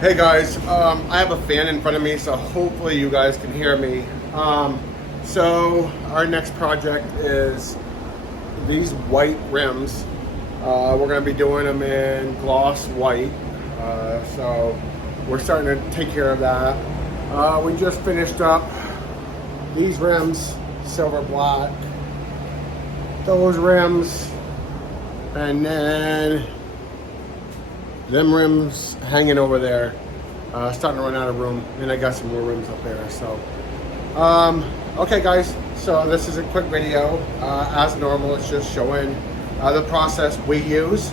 Hey guys, I have a fan in front of me, so hopefully you guys can hear me. So our next project is these white rims. We're going to be doing them in gloss white. So we're starting to take care of that. We just finished up these rims, silver black. Those rims, and then them rims hanging over there, starting to run out of room, and I got some more rims up there. So okay guys, so this is a quick video. As normal, it's just showing the process we use.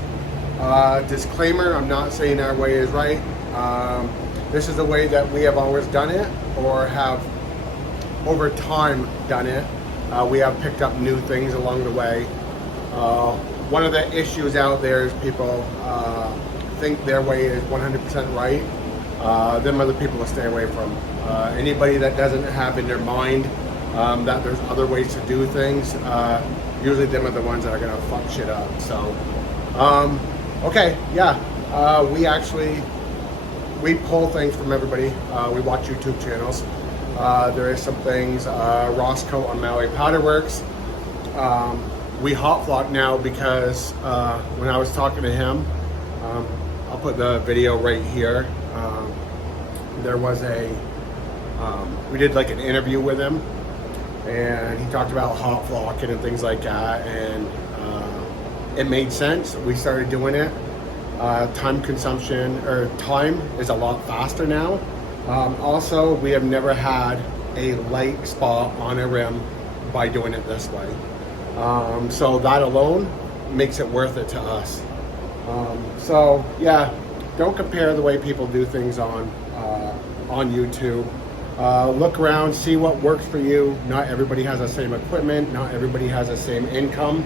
Disclaimer, I'm not saying our way is right. This is the way that we have always done it, or have over time done it. We have picked up new things along the way. One of the issues out there is people think their way is 100% right. Them other people to stay away from. Anybody that doesn't have in their mind that there's other ways to do things, usually them are the ones that are gonna fuck shit up. So, okay, yeah, we pull things from everybody. We watch YouTube channels. There is some things, Roscoe on Maui Powder Works. We hot flock now because when I was talking to him, I'll put the video right here. There was we did like an interview with him, and he talked about hot flocking and things like that, and it made sense. We started doing it. Time consumption, or time, is a lot faster now. Also, we have never had a light spot on a rim by doing it this way. So that alone makes it worth it to us. So yeah, don't compare the way people do things on YouTube. Look around, see what works for you. Not everybody has the same equipment. Not everybody has the same income.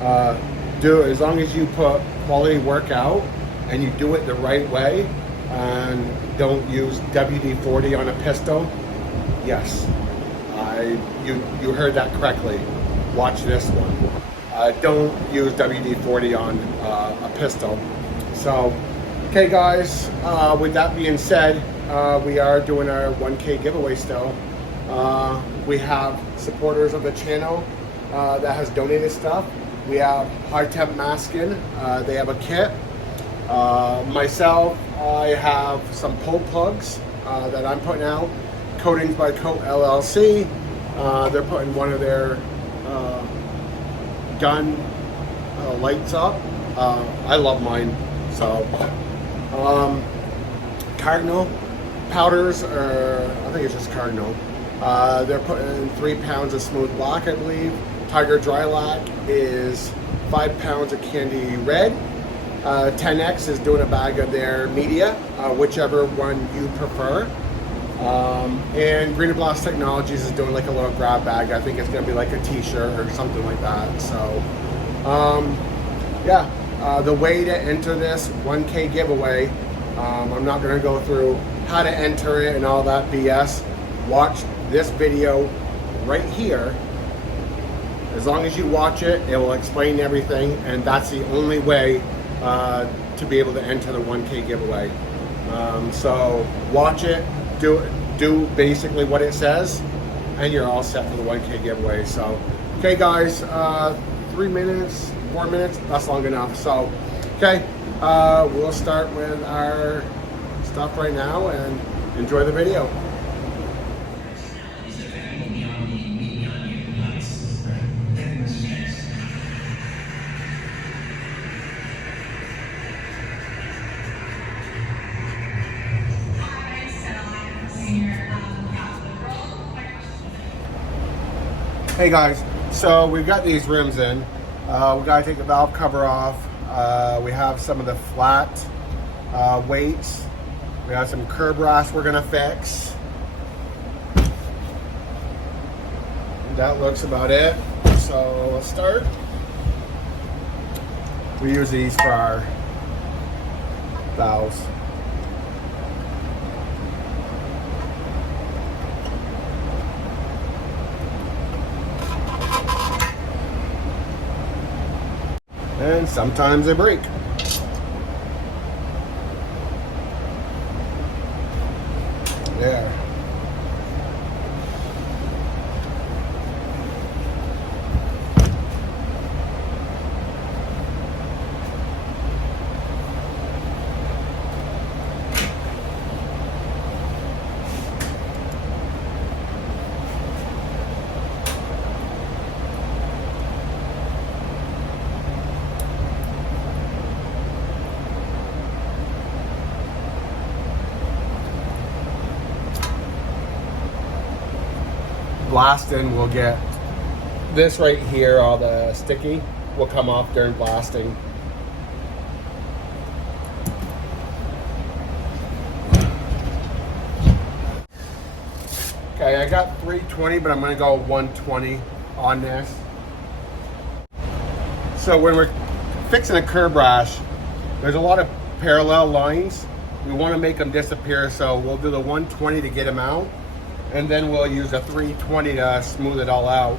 As long as you put quality work out and you do it the right way, and don't use WD-40 on a pistol. Yes, you heard that correctly. Watch this one. Don't use WD-40 on a pistol. So, okay guys, with that being said, we are doing our 1K giveaway still. We have supporters of the channel that has donated stuff. We have High Temp Masking. They have a kit. Myself, I have some pull plugs that I'm putting out. Coatings by Coat LLC. They're putting one of their gun lights up. I love mine. So Cardinal powders, or I think it's just Cardinal. They're putting 3 pounds of smooth black, I believe. Tiger Dry Lac is 5 pounds of candy red. 10X is doing a bag of their media, whichever one you prefer. And Green Blast Technologies is doing like a little grab bag. I think it's going to be like a t-shirt or something like that. So, yeah, the way to enter this 1K giveaway, I'm not going to go through how to enter it and all that BS. Watch this video right here. As long as you watch it, it will explain everything, and that's the only way to be able to enter the 1K giveaway. So watch it, do basically what it says, and you're all set for the 1K giveaway. So, okay guys, 3 minutes, 4 minutes, that's long enough. So, okay, we'll start with our stuff right now and enjoy the video. Hey guys, so we've got these rims in. We gotta take the valve cover off. We have some of the flat weights. We have some curb rash we're gonna fix. And that looks about it. So let's start. We use these for our valves. And sometimes they break. there. Blasting will get this right here, all the sticky will come off during blasting. Okay, I got 320, but I'm gonna go 120 on this. So when we're fixing a curb rash, there's a lot of parallel lines. We want to make them disappear, so we'll do the 120 to get them out, and then we'll use a 320 to smooth it all out.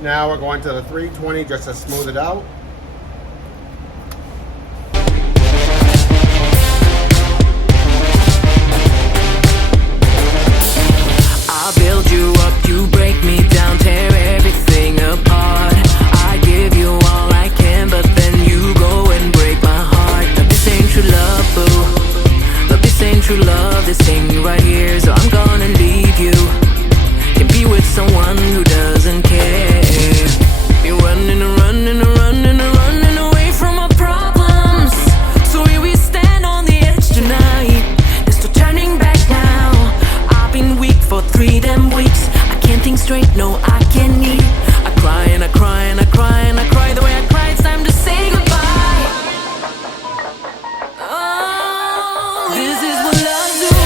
Now we're going to the 320 just to smooth it out. I'll build you up, you break me down, tear everything apart. I give you all I can, but then you go and break my heart. Now this ain't true love, boo. But this ain't true love, this ain't me right here, so I'm gonna leave you and be with someone who doesn't care. You're running and running and running and running away from our problems. So here we stand on the edge tonight. There's no turning back now. I've been weak for 3 damn weeks. I can't think straight, no I can't eat. I cry and I cry and I cry and I cry. The way I cry, it's time to say goodbye. Oh, this is what love do.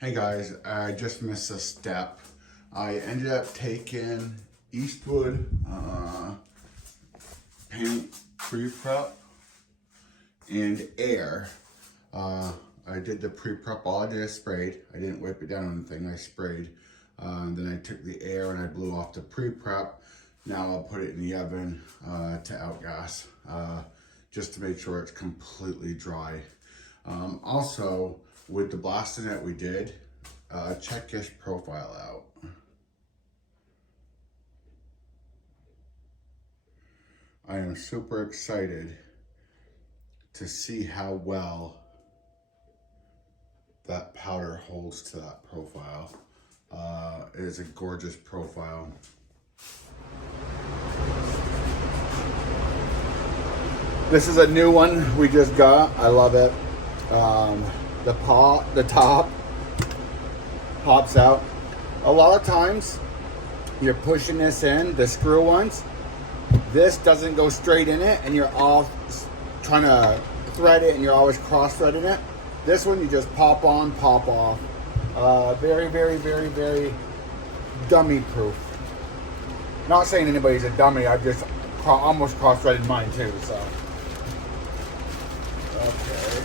Hey guys, I just missed a step. I ended up taking Eastwood paint pre-prep and air. I did the pre-prep, all I did is sprayed. I didn't wipe it down on anything, I sprayed. Then I took the air and I blew off the pre-prep. Now I'll put it in the oven to outgas, just to make sure it's completely dry. Also, with the blasting that we did, check this profile out. I am super excited to see how well that powder holds to that profile. It is a gorgeous profile. This is a new one we just got. I love it. The top pops out. A lot of times you're pushing this in, the screw ones, this doesn't go straight in it and you're all trying to thread it and you're always cross threading it. This one you just pop on, pop off. Very, very, very, very dummy proof. Not saying anybody's a dummy, I've just almost cross threaded mine too, so. Okay.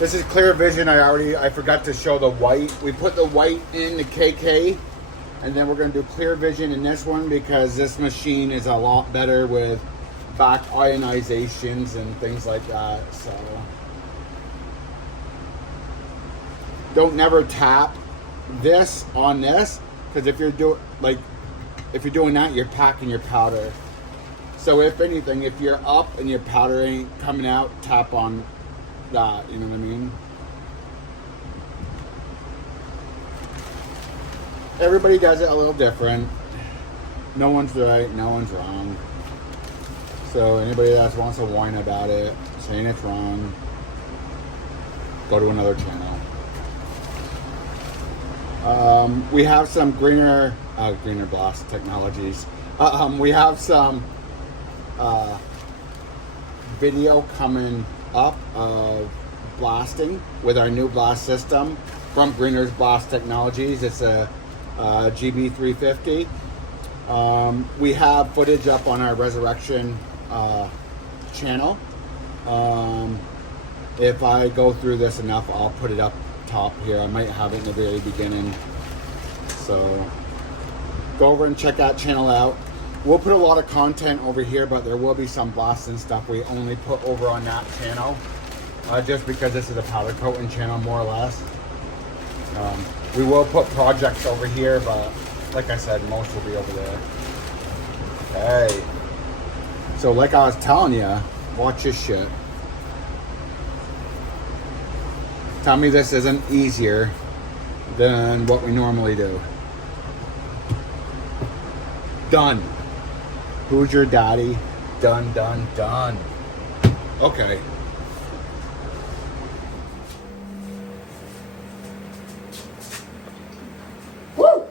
This is clear vision. I forgot to show the white. We put the white in the KK, and then we're going to do clear vision in this one because this machine is a lot better with back ionizations and things like that. So don't never tap this on this, because if you're doing that, you're packing your powder. So if anything, if you're up and your powder ain't coming out, tap on that, you know what I mean? Everybody does it a little different. No one's right, no one's wrong. So anybody that wants to whine about it, saying it's wrong, go to another channel. We have some greener blast technologies. We have some video coming up of blasting with our new blast system from Greener's Blast Technologies. It's a GB350. We have footage up on our Resurrection channel. If I go through this enough, I'll put it up top here. I might have it in the very beginning. So go over and check that channel out. We'll put a lot of content over here, but there will be some blasting stuff we only put over on that channel, just because this is a powder coating channel, more or less. We will put projects over here, but like I said, most will be over there. Okay. So like I was telling you, watch this shit. Tell me this isn't easier than what we normally do. Done. Who's your daddy? Done, done, done. Okay. Woo!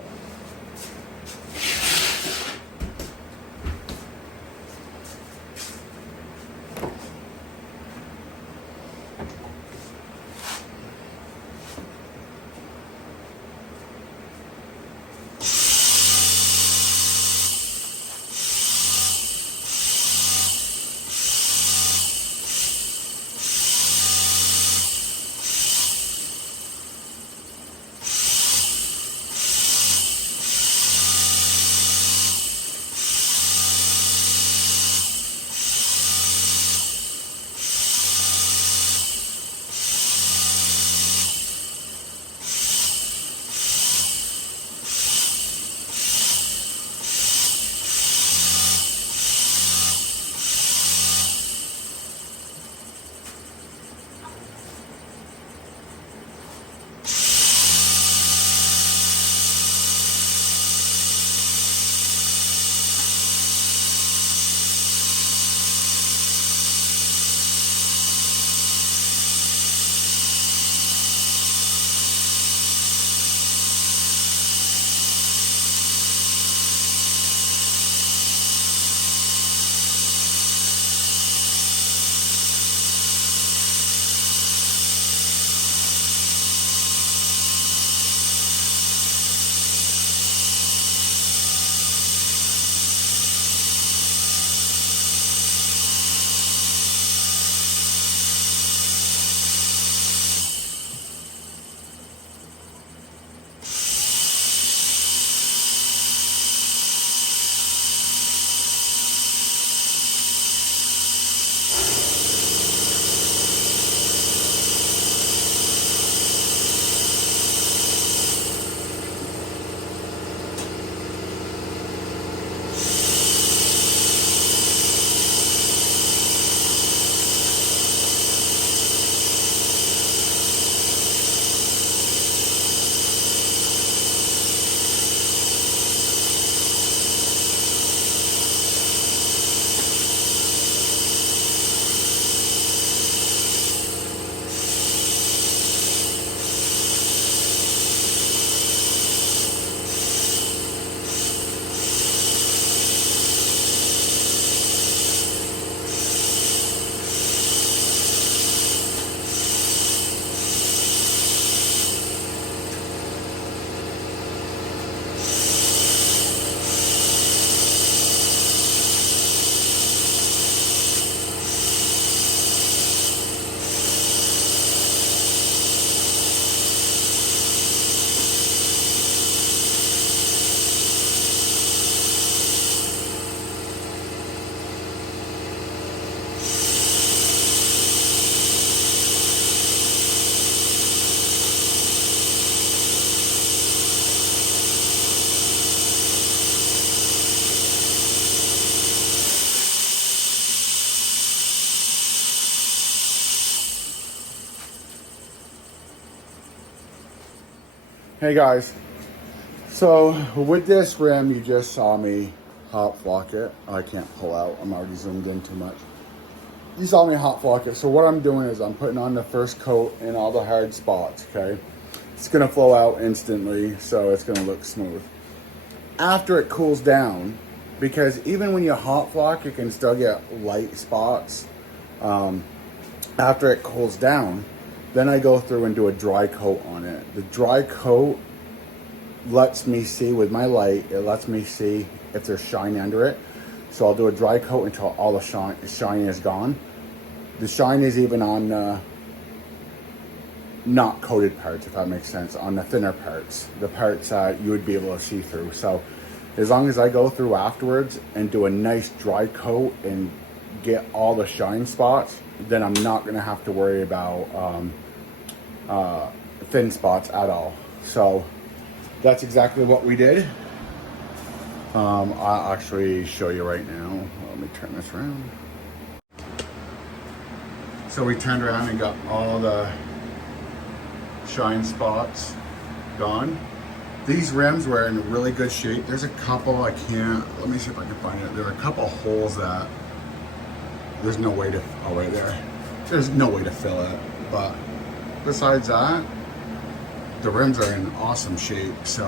Hey guys, so with this rim, you just saw me hot flock it. I can't pull out, I'm already zoomed in too much. You saw me hot flock it. So what I'm doing is I'm putting on the first coat in all the hard spots, okay? It's gonna flow out instantly, so it's gonna look smooth. After it cools down, because even when you hot flock, you can still get light spots. After it cools down, then I go through and do a dry coat on it. The dry coat lets me see with my light, it lets me see if there's shine under it. So I'll do a dry coat until all the shine is gone. The shine is even on not coated parts, if that makes sense, on the thinner parts, the parts you would be able to see through. So as long as I go through afterwards and do a nice dry coat and get all the shine spots, then I'm not gonna have to worry about thin spots at all. So that's exactly what we did. I'll actually show you right now. Let me turn this around. So we turned around and got all the shine spots gone. These rims were in really good shape. There's a couple let me see if I can find it. There are a couple holes that there's no way to, oh right there. There's no way to fill it. But besides that, the rims are in awesome shape. So,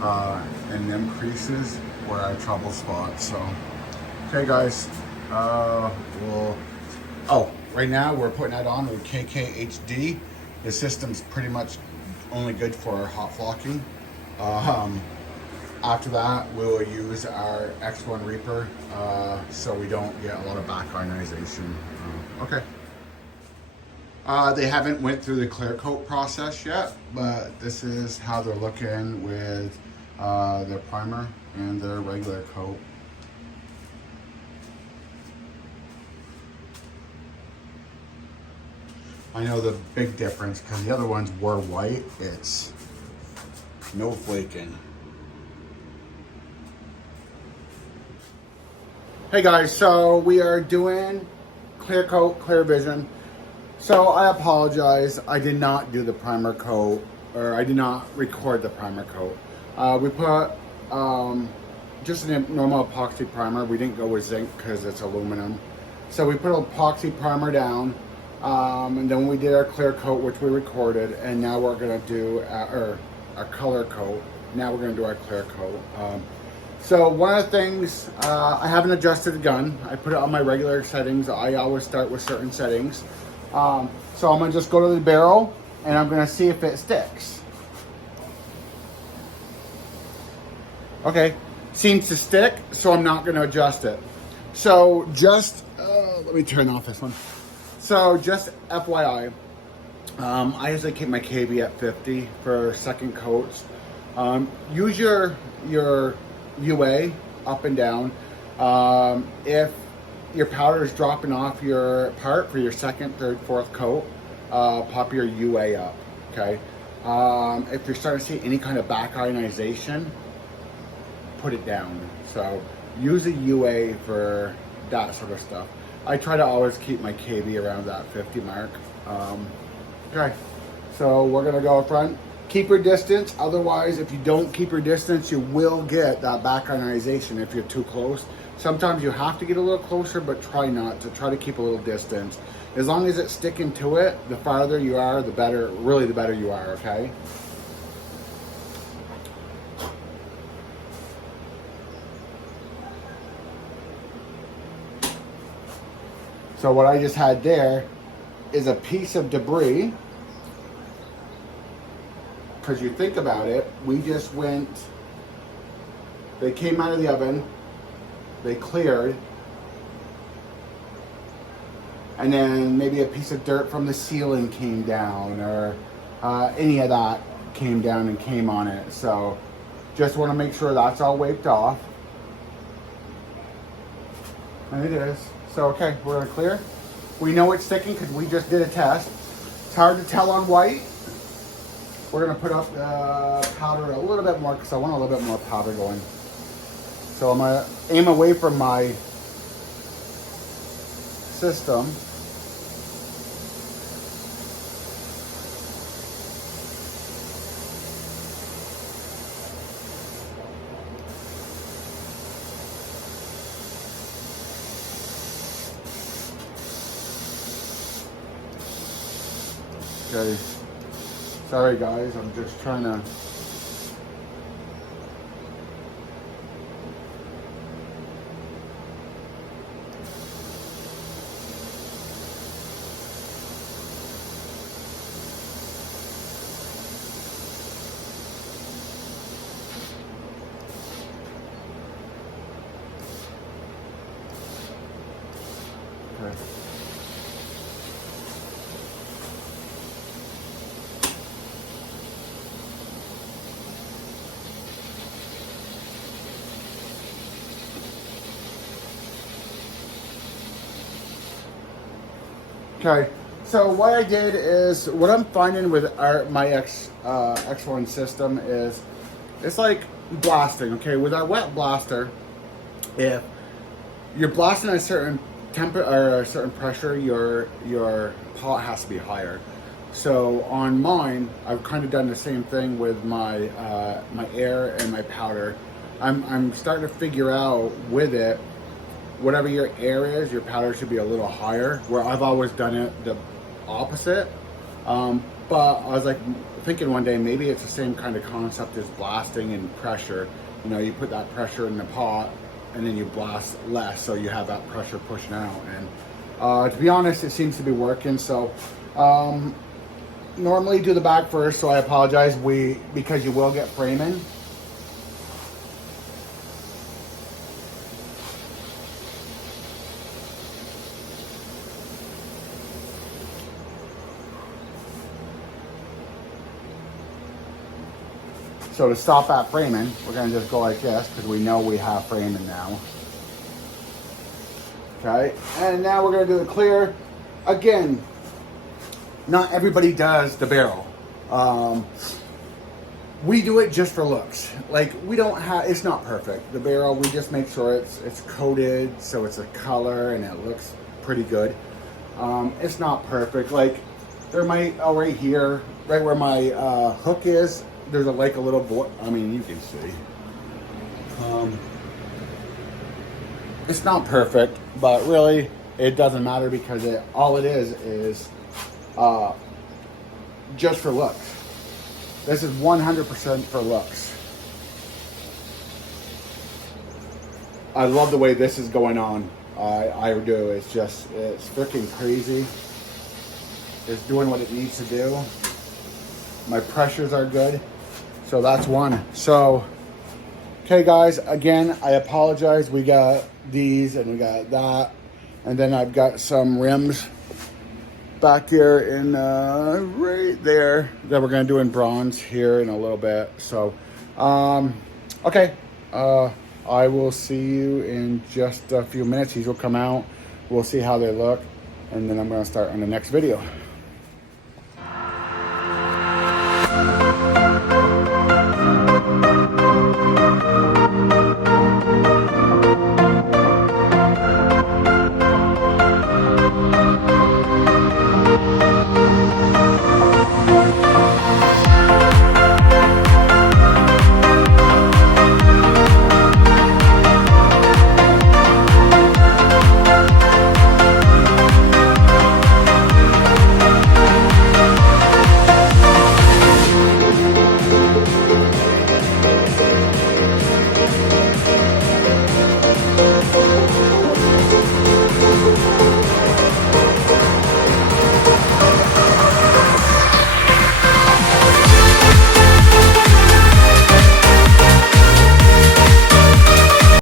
and them creases were our trouble spots. So, okay guys, right now we're putting that on with KKHD. The system's pretty much only good for hot flocking. After that, we'll use our X1 Reaper so we don't get a lot of back ionization. Okay. They haven't went through the clear coat process yet, but this is how they're looking with their primer and their regular coat. I know the big difference, because the other ones were white, it's no flaking. Hey guys, so we are doing clear coat, clear vision. So I apologize, I did not do the primer coat, or I did not record the primer coat. We put just a normal epoxy primer. We didn't go with zinc because it's aluminum. So we put an epoxy primer down, and then we did our clear coat, which we recorded, and now we're gonna do our color coat. Now we're gonna do our clear coat. So one of the things, I haven't adjusted the gun. I put it on my regular settings. I always start with certain settings. So I'm gonna just go to the barrel and I'm gonna see if it sticks. Okay, seems to stick, so I'm not gonna adjust it. So just, let me turn off this one. So just FYI, I usually keep my KB at 50 for second coats. Use your UA up and down. If your powder is dropping off your part for your second, third, fourth coat, pop your UA up, okay? If you're starting to see any kind of back ionization, put it down. So use a UA for that sort of stuff. I try to always keep my KB around that 50 mark. Okay, so we're gonna go up front. Keep your distance, otherwise if you don't keep your distance, you will get that back ionization if you're too close. Sometimes you have to get a little closer, but try not to. Try to keep a little distance. As long as it's sticking to it, the farther you are, the better, really the better you are, okay? So what I just had there is a piece of debris. Because you think about it, we just went, they came out of the oven, they cleared, and then maybe a piece of dirt from the ceiling came down, or any of that came down and came on it. So just want to make sure that's all wiped off. And it is. So okay, we're gonna clear. We know it's sticking because we just did a test. It's hard to tell on white. We're gonna put up the powder a little bit more because I want a little bit more powder going. So I'm gonna aim away from my system. Okay. Sorry guys, I'm just trying to. Okay. Okay, so what I did is, what I'm finding with my X1 system is, it's like blasting, okay? With our wet blaster, if you're blasting at a certain temperature or a certain pressure, your pot has to be higher. So on mine, I've kind of done the same thing with my my air and my powder. I'm starting to figure out with it, whatever your air is, your powder should be a little higher, where I've always done it the opposite. But I was like thinking one day, maybe it's the same kind of concept as blasting and pressure. You know, you put that pressure in the pot and then you blast less, so you have that pressure pushing out. And to be honest, it seems to be working. So normally do the back first, so I apologize, because you will get framing. So to stop that framing, we're gonna just go like this, because we know we have framing now. Okay, and now we're gonna do the clear. Again, not everybody does the barrel. We do it just for looks. Like, we don't have, it's not perfect. The barrel, we just make sure it's coated, so it's a color and it looks pretty good. It's not perfect. Like, there might, oh, right here, right where my hook is, there's like a little void. I mean, you can see. It's not perfect, but really it doesn't matter, because all it is just for looks. This is 100% for looks. I love the way this is going on. I do. It's freaking crazy. It's doing what it needs to do. My pressures are good. So that's one. So, okay guys, again, I apologize. We got these and we got that. And then I've got some rims back here in right there that we're gonna do in bronze here in a little bit. So, okay. I will see you in just a few minutes. These will come out. We'll see how they look. And then I'm gonna start on the next video.